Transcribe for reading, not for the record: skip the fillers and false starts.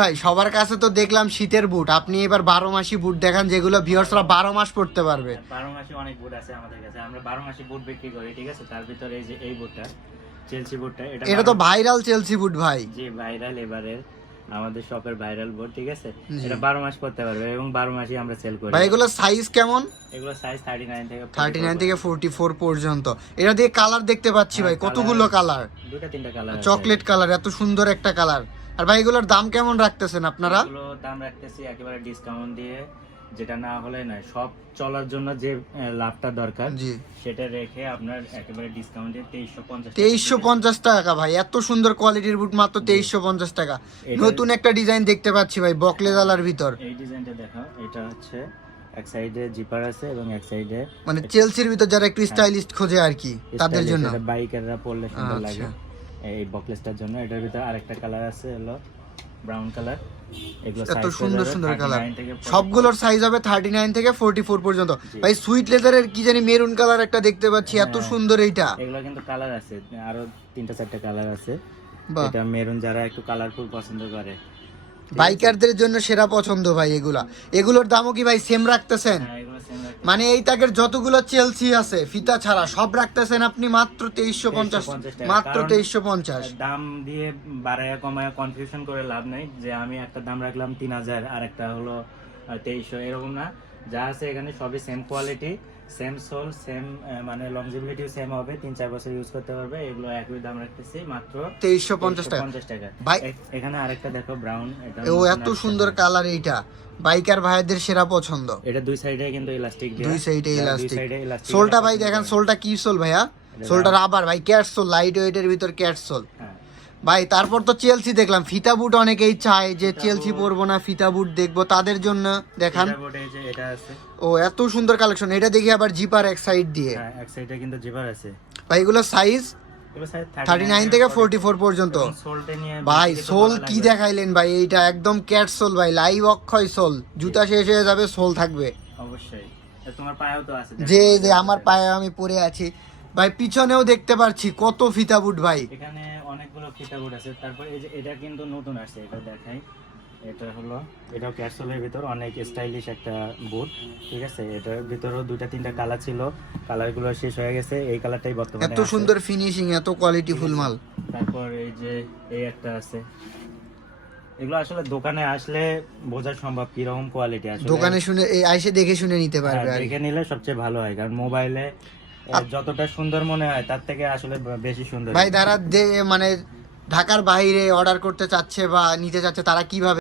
ভাই সবার কাছে তো দেখলাম শীতের বুট, আপনি এবার 12 মাসি বুট দেখান যেগুলো ভিউয়ার্সরা 12 মাস পড়তে পারবে। 12 মাসে অনেক বুট আছে আমাদের কাছে, আমরা 12 মাসে বুট বিক্রি করি, ঠিক আছে। তার ভিতরে এই যে এই বুটটা, চেলসি বুটটা, এটা তো ভাইরাল চেলসি বুট ভাই। জি ভাইরাল, এবারের আমাদের শপের ভাইরাল বুট, ঠিক আছে। এটা 12 মাস পড়তে পারবে এবং 12 মাসই আমরা সেল করি। ভাই এগুলো সাইজ কেমন? এগুলো সাইজ 39 থেকে 44 পর্যন্ত। এটা দিয়ে কালার দেখতে পাচ্ছি ভাই, কতগুলো কালার, দুটো তিনটা কালার, চকলেট কালার, এত সুন্দর একটা কালার। আর ভাই এগুলোর দাম কেমন রাখতেছেন আপনারা? এগুলো দাম রাখতেছি একেবারে ডিসকাউন্ট দিয়ে, যেটা না হলে না, সব চলার জন্য যে লাভটা দরকার জি, সেটা রেখে আপনার একেবারে ডিসকাউন্ট দিয়ে 2350 টাকা ভাই। এত সুন্দর কোয়ালিটির বুট মাত্র 2350 টাকা। নতুন একটা ডিজাইন দেখতে পাচ্ছি ভাই, বকলে জালার ভিতর। এই ডিজাইনটা দেখাও, এটা হচ্ছে এক সাইডে জিপার আছে এবং এক সাইডে মানে চেলসির ভিতর যারা একটু স্টাইলিস্ট খোঁজে আর কি, তাদের জন্য। বাইকাররা পরলে সুন্দর লাগে আচ্ছা। এই বকলেসটার জন্য। এটার ভিতরে আরেকটা কালার আছে, হলো ব্রাউন কালার। এগুলো এত size সুন্দর পেয়ে যাবে সুন্দর কালার, 39 থেকে 44 সবগুলোর সাইজ হবে 39 থেকে 44 পর্যন্ত। ভাই সুইট লেদারের কি জানি মেরুন কালার একটা দেখতে পাচ্ছি, এত সুন্দর এইটা। এগুলো কিন্তু কালার আছে, আরো 3-4টা কালার আছে। বাহ। এটা মেরুন, যারা একটু কালারফুল পছন্দ করে, বাইকারদের জন্য সেরা পছন্দ ভাই এগুলা। এগুলোর দামও কি ভাই সেম রাখতেছেন? হ্যাঁ এগুলো সেম রাখতে মানে এই তাকের যতগুলো চেলসি আছে ফিতা ছাড়া সব রাখতেছেন আপনি মাত্র 2350, 2350 টাকা। মাত্র কারণ 2350। দাম দিয়ে বাড়ায়া কমায়া কনফিউশন করে লাভ নাই, যে আমি একটা দাম রাখলাম 3000 আর একটা হলো 2300, এরকম না। যা আছে এখানে সবই same quality, same sole, same মানে লংজিভিটি সেম হবে, 3-4 বছর ইউজ করতে পারবে। এগুলো একই দাম রাখতেছি মাত্র 2350 টাকা 2350 টাকা। ভাই। এখানে আরেকটা দেখো ব্রাউন, এটা ও এত সুন্দর কালার এইটা, বাইকার ভাইদের সেরা পছন্দ। এটা দুই সাইডে কিন্তু ইলাস্টিক দেয়া, দুই সাইডে দুই ইলাস্টিক। সাইডে ইলাস্টিক। সোলটা ভাই দেখেন, সোলটা কি সোল ভাইয়া? সোলটা রাবার ভাই, ক্যাট সোল, লাইট ওয়েটের ভিতর ক্যাট সোল। হ্যাঁ ভাই তারপর তো চেলসি দেখলাম, ফিতা বুট অনেকেই চায় যে চেলসি পরবো না, ফিতা বুট দেখবো, তাদের জন্য দেখান। এটা বোর্ডে যে এটা আছে, ও এত সুন্দর কালেকশন। এটা দেখি আবার জিপার এক সাইড দিয়ে। হ্যাঁ এক সাইডে কিন্তু জিপার আছে। ভাই এগুলো সাইজ এগুলো সাইজ 39 থেকে 44 পর্যন্ত। সোলটা নিয়ে ভাই বেশি কিছু সোল বলা কি লাগবে না। দেখাইলেন ভাই, এইটা একদম ক্যাট সোল ভাই, লাইভ অক্ষয় সোল। জুতা শেষ হয়ে যাবে, সোল থাকবে। অবশ্যই তোমার পায়েও তো আছে, যে যে আমার পায়ে আমি পরে আছি ভাই, পিছনেও দেখতে পাচ্ছি কত ফিতা বুট ভাই। এখানে অনেকগুলো ফিতা বোর্ড আছে। তারপর এই যে এটা কিন্তু নতুন আসছে, এটা দেখাই। এটা হলো, এটাও ক্যাপসুলের ভিতর অনেক স্টাইলিশ একটা বুট, ঠিক আছে। এটার ভিতরেও 2-3টা কালার ছিল, কালারগুলো শেষ হয়ে গেছে, এই কালারটাই বর্তমানে এত আছে। সুন্দর ফিনিশিং, এত কোয়ালিটি ফুল মাল। তারপর এই যে এই একটা আছে। এগুলো আসলে দোকানে আসলে বোঝা সম্ভব কিরকম কোয়ালিটি আসলে। দোকানে শুনে আইসে দেখে শুনে নিতে পারবে হ্যাঁ, আর দেখে নিলে সবচেয়ে ভালো হয়, কারণ মোবাইলে যতটা সুন্দর মনে হয় তার থেকে আসলে বেশি সুন্দর। ভাই যারা মানে ঢাকার বাইরে অর্ডার করতে চাচ্ছে বা নিতে চাচ্ছে, তারা কিভাবে